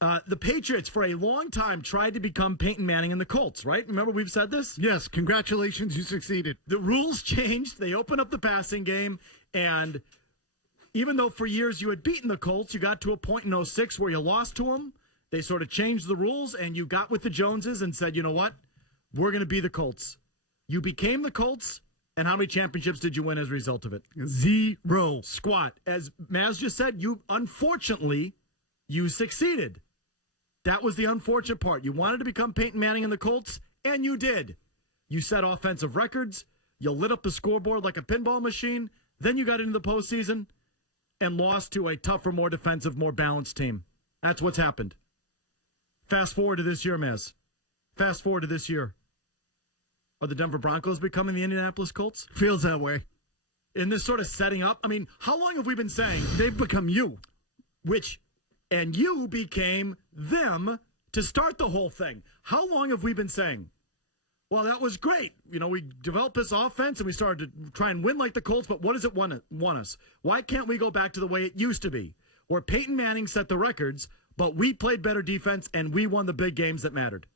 The Patriots, for a long time, tried to become Peyton Manning and the Colts, right? Remember we've said this? Yes, congratulations, you succeeded. The rules changed. They opened up the passing game, and even though for years you had beaten the Colts, you got to a point in 06 where you lost to them. They sort of changed the rules, and you got with the Joneses and said, you know what? We're going to be the Colts. You became the Colts, and how many championships did you win as a result of it? 0. Squat. As Mazz just said, unfortunately, you succeeded. That was the unfortunate part. You wanted to become Peyton Manning and the Colts, and you did. You set offensive records. You lit up the scoreboard like a pinball machine. Then you got into the postseason and lost to a tougher, more defensive, more balanced team. That's what's happened. Fast forward to this year, Mazz. Fast forward to this year. Are the Denver Broncos becoming the Indianapolis Colts? Feels that way. In this sort of setting up, I mean, how long have we been saying they've become you? And you became them to start the whole thing. How long have we been saying, well, that was great. We developed this offense and we started to try and win like the Colts, but what does it want us? Why can't we go back to the way it used to be, where Peyton Manning set the records, but we played better defense and we won the big games that mattered?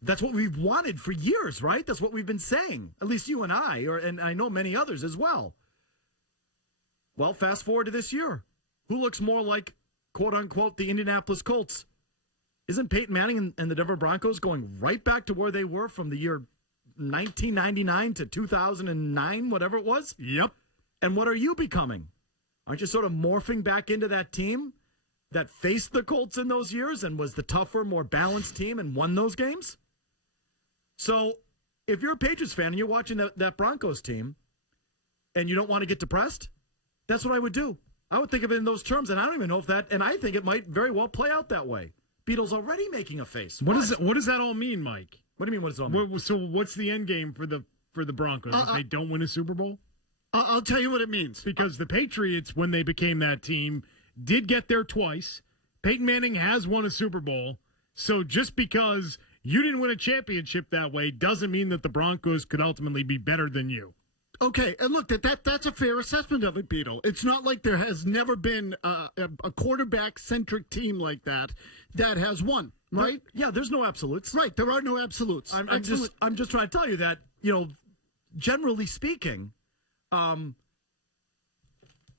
That's what we've wanted for years, right? That's what we've been saying, at least you and I, and I know many others as well. Well, fast forward to this year. Who looks more like, quote-unquote, the Indianapolis Colts? Isn't Peyton Manning and the Denver Broncos going right back to where they were from the year 1999 to 2009, whatever it was? Yep. And what are you becoming? Aren't you sort of morphing back into that team that faced the Colts in those years and was the tougher, more balanced team and won those games? So if you're a Patriots fan and you're watching that Broncos team and you don't want to get depressed, that's what I would do. I would think of it in those terms, and I don't even know if that, and I think it might very well play out that way. Beatles already making a face. What does that all mean, Mike? What do you mean, what does it all mean? So what's the end game for the Broncos if they don't win a Super Bowl? I'll tell you what it means. Because the Patriots, when they became that team, did get there twice. Peyton Manning has won a Super Bowl. So just because you didn't win a championship that way doesn't mean that the Broncos could ultimately be better than you. Okay, and look, that's a fair assessment of it, Beetle. It's not like there has never been a quarterback-centric team like that has won, right? Yeah, there's no absolutes. Right, there are no absolutes. I'm just trying to tell you that, generally speaking,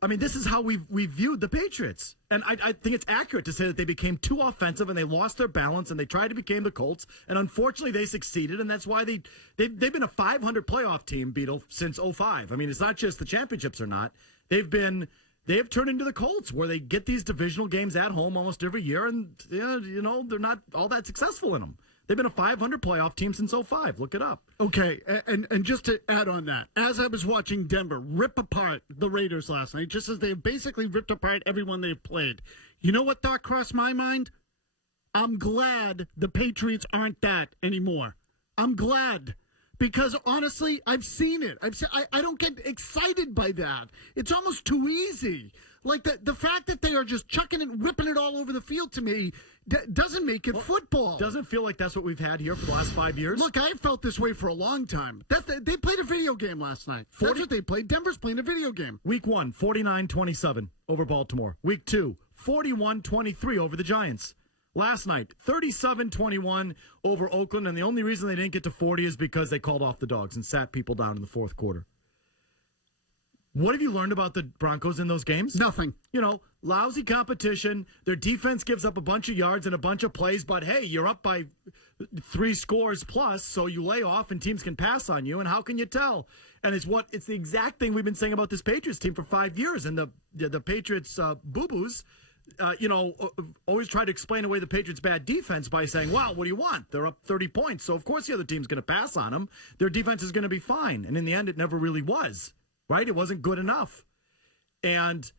this is how we've viewed the Patriots. And I think it's accurate to say that they became too offensive and they lost their balance and they tried to become the Colts. And unfortunately, they succeeded. And that's why they've been a 500 playoff team, Beetle, since 05. I mean, it's not just the championships or not. They have turned into the Colts where they get these divisional games at home almost every year. And, they're not all that successful in them. They've been a 500 playoff team since 05. Look it up. Okay, and just to add on that, as I was watching Denver rip apart the Raiders last night, just as they basically ripped apart everyone they've played, you know what thought crossed my mind? I'm glad the Patriots aren't that anymore. I'm glad. Because, honestly, I've seen it. I don't get excited by that. It's almost too easy. Like, the fact that they are just chucking it, ripping it all over the field to me doesn't make it football. Doesn't feel like that's what we've had here for the last 5 years? Look, I felt this way for a long time. They played a video game last night. That's what they played. Denver's playing a video game. Week 1, 49-27 over Baltimore. Week 2, 41-23 over the Giants. Last night, 37-21 over Oakland, and the only reason they didn't get to 40 is because they called off the dogs and sat people down in the fourth quarter. What have you learned about the Broncos in those games? Nothing. Lousy competition. Their defense gives up a bunch of yards and a bunch of plays, but hey, you're up by 3 scores plus, so you lay off and teams can pass on you, and how can you tell? And it's the exact thing we've been saying about this Patriots team for 5 years, and the Patriots boo-boos, always try to explain away the Patriots' bad defense by saying, wow, what do you want? They're up 30 points, so of course the other team's going to pass on them. Their defense is going to be fine, and in the end, it never really was. Right? It wasn't good enough. And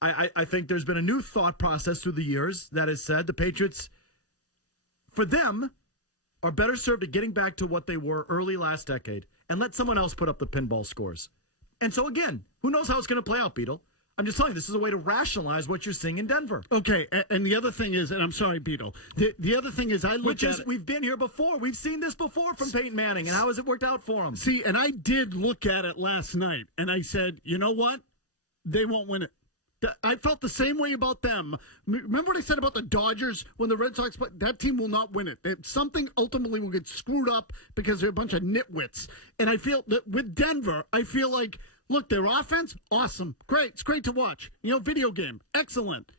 I think there's been a new thought process through the years that has said the Patriots, for them, are better served at getting back to what they were early last decade and let someone else put up the pinball scores. And so, again, who knows how it's going to play out, Beetle? I'm just telling you, this is a way to rationalize what you're seeing in Denver. Okay, and the other thing is, and I'm sorry, Beetle, the other thing is we've been here before. We've seen this before from Peyton Manning, and how has it worked out for him? See, and I did look at it last night, and I said, you know what? They won't win it. I felt the same way about them. Remember what I said about the Dodgers when the Red Sox play? That team will not win it. Something ultimately will get screwed up because they're a bunch of nitwits. And I feel that with Denver, I feel like, look, their offense, awesome. Great. It's great to watch. Video game, excellent.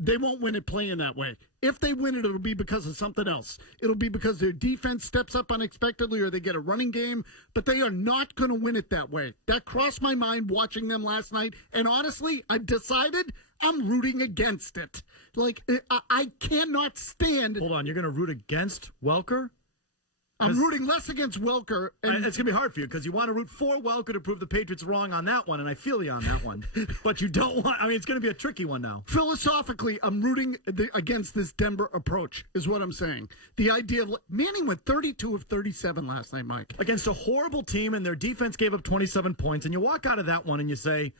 They won't win it playing that way. If they win it, it'll be because of something else. It'll be because their defense steps up unexpectedly or they get a running game, but they are not going to win it that way. That crossed my mind watching them last night, and honestly, I've decided I'm rooting against it. Like, I cannot stand... Hold on, you're going to root against Welker? I'm rooting less against Welker. And it's going to be hard for you because you want to root for Welker to prove the Patriots wrong on that one, and I feel you on that one. But you don't want... it's going to be a tricky one now. Philosophically, I'm rooting against this Denver approach, is what I'm saying. The idea of... Manning went 32 of 37 last night, Mike. Against a horrible team, and their defense gave up 27 points, and you walk out of that one and you say...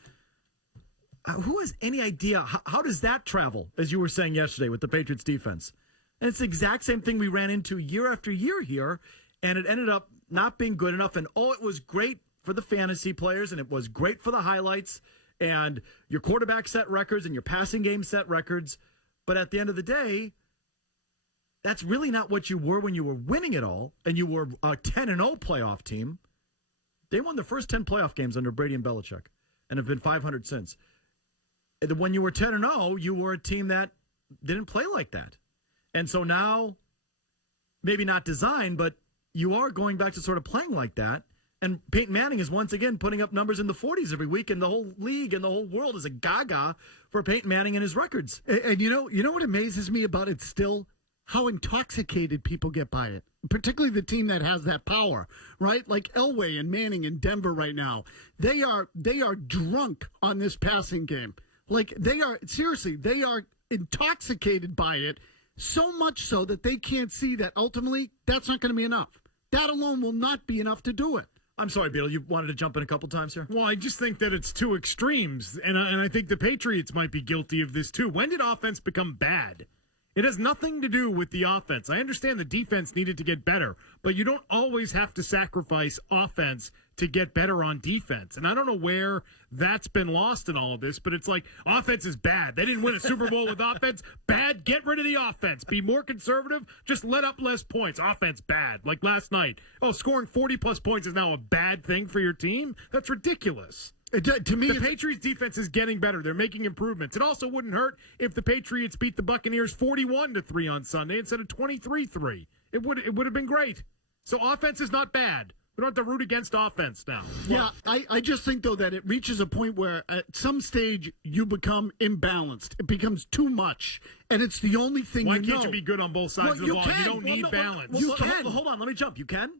who has any idea? How does that travel, as you were saying yesterday, with the Patriots defense? And it's the exact same thing we ran into year after year here, and it ended up not being good enough. And, it was great for the fantasy players, and it was great for the highlights, and your quarterback set records and your passing game set records. But at the end of the day, that's really not what you were when you were winning it all, and you were a 10-0 playoff team. They won the first 10 playoff games under Brady and Belichick and have been 500 since. When you were 10-0, you were a team that didn't play like that. And so now, maybe not designed, but you are going back to sort of playing like that. And Peyton Manning is once again putting up numbers in the 40s every week, and the whole league and the whole world is a gaga for Peyton Manning and his records. And you know what amazes me about it still? How intoxicated people get by it, particularly the team that has that power, right? Like Elway and Manning in Denver right now. They are drunk on this passing game. Like they are intoxicated by it. So much so that they can't see that ultimately that's not going to be enough. That alone will not be enough to do it. I'm sorry, Beal. You wanted to jump in a couple times here? Well, I just think that it's two extremes, and I think the Patriots might be guilty of this too. When did offense become bad? It has nothing to do with the offense. I understand the defense needed to get better, but you don't always have to sacrifice offense to get better on defense. And I don't know where that's been lost in all of this, but it's like offense is bad. They didn't win a Super Bowl with offense. Bad. Get rid of the offense. Be more conservative. Just let up less points. Offense bad. Like last night. Scoring 40-plus points is now a bad thing for your team? That's ridiculous. To me, the Patriots defense is getting better. They're making improvements. It also wouldn't hurt if the Patriots beat the Buccaneers 41-3 on Sunday instead of 23-3. It would have been great. So offense is not bad. We don't have to root against offense now. Yeah, I just think, though, that it reaches a point where at some stage you become imbalanced. It becomes too much, and it's the only thing Why can't you be good on both sides of the ball? Can. You don't need balance. You can. Hold on, let me jump. You can?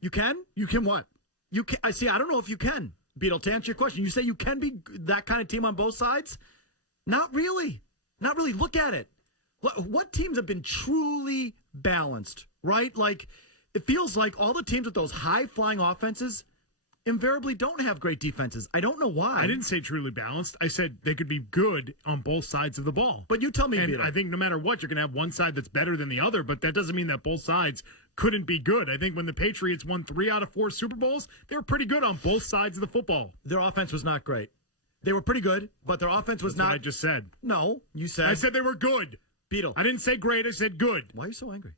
You can? You can what? You can. I see. I don't know if you can, Beetle. To answer your question, you say you can be that kind of team on both sides? Not really. Not really. Look at it. What teams have been truly balanced, right? Like, it feels like all the teams with those high-flying offenses invariably don't have great defenses. I don't know why. I didn't say truly balanced. I said they could be good on both sides of the ball. But you tell me, and Beetle. I think no matter what, you're going to have one side that's better than the other, but that doesn't mean that both sides couldn't be good. I think when the Patriots won 3 out of 4 Super Bowls, they were pretty good on both sides of the football. Their offense was not great. They were pretty good, but their offense was That's not. what I just said. No, you said. I said they were good. Beetle. I didn't say great. I said good. Why are you so angry?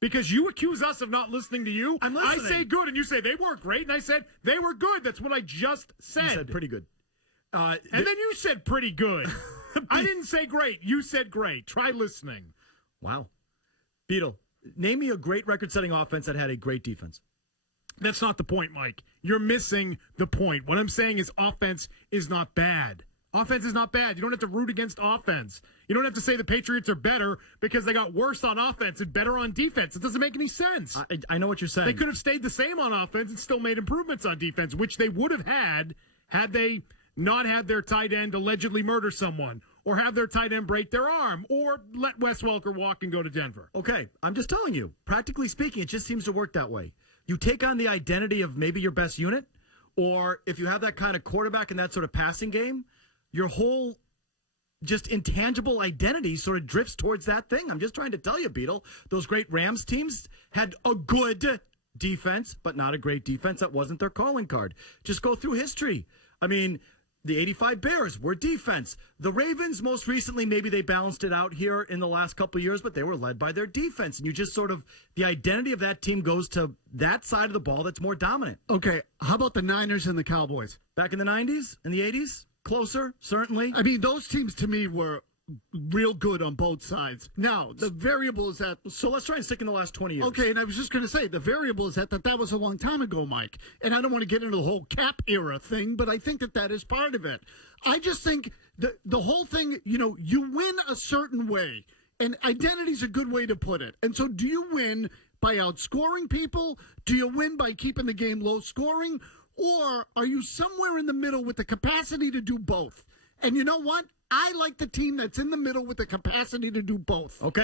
Because you accuse us of not listening to you. I'm listening. I say good, and you say they weren't great, and I said they were good. That's what I just said. You said pretty good. And then you said pretty good. I didn't say great. You said great. Try listening. Wow. Beetle, name me a great record-setting offense that had a great defense. That's not the point, Mike. You're missing the point. What I'm saying is offense is not bad. Offense is not bad. You don't have to root against offense. You don't have to say the Patriots are better because they got worse on offense and better on defense. It doesn't make any sense. I know what you're saying. They could have stayed the same on offense and still made improvements on defense, which they would have had they not had their tight end allegedly murder someone or have their tight end break their arm or let Wes Welker walk and go to Denver. Okay, I'm just telling you. Practically speaking, it just seems to work that way. You take on the identity of maybe your best unit, or if you have that kind of quarterback and that sort of passing game, your whole just intangible identity sort of drifts towards that thing. I'm just trying to tell you, Beetle, those great Rams teams had a good defense, but not a great defense. That wasn't their calling card. Just go through history. I mean, The 85 Bears were defense. The Ravens, most recently, maybe they balanced it out here in the last couple of years, but they were led by their defense. And you just sort of, the identity of that team goes to that side of the ball that's more dominant. Okay, how about the Niners and the Cowboys? Back in the 90s and the 80s? Closer, certainly. I mean, those teams to me were real good on both sides. Now, the variable is that... So let's try and stick in the last 20 years. Okay, and I was just going to say, the variable is that was a long time ago, Mike. And I don't want to get into the whole cap era thing, but I think that is part of it. I just think the whole thing, you win a certain way, and identity's a good way to put it. And so do you win by outscoring people? Do you win by keeping the game low scoring? Or are you somewhere in the middle with the capacity to do both? And you know what? I like the team that's in the middle with the capacity to do both. Okay.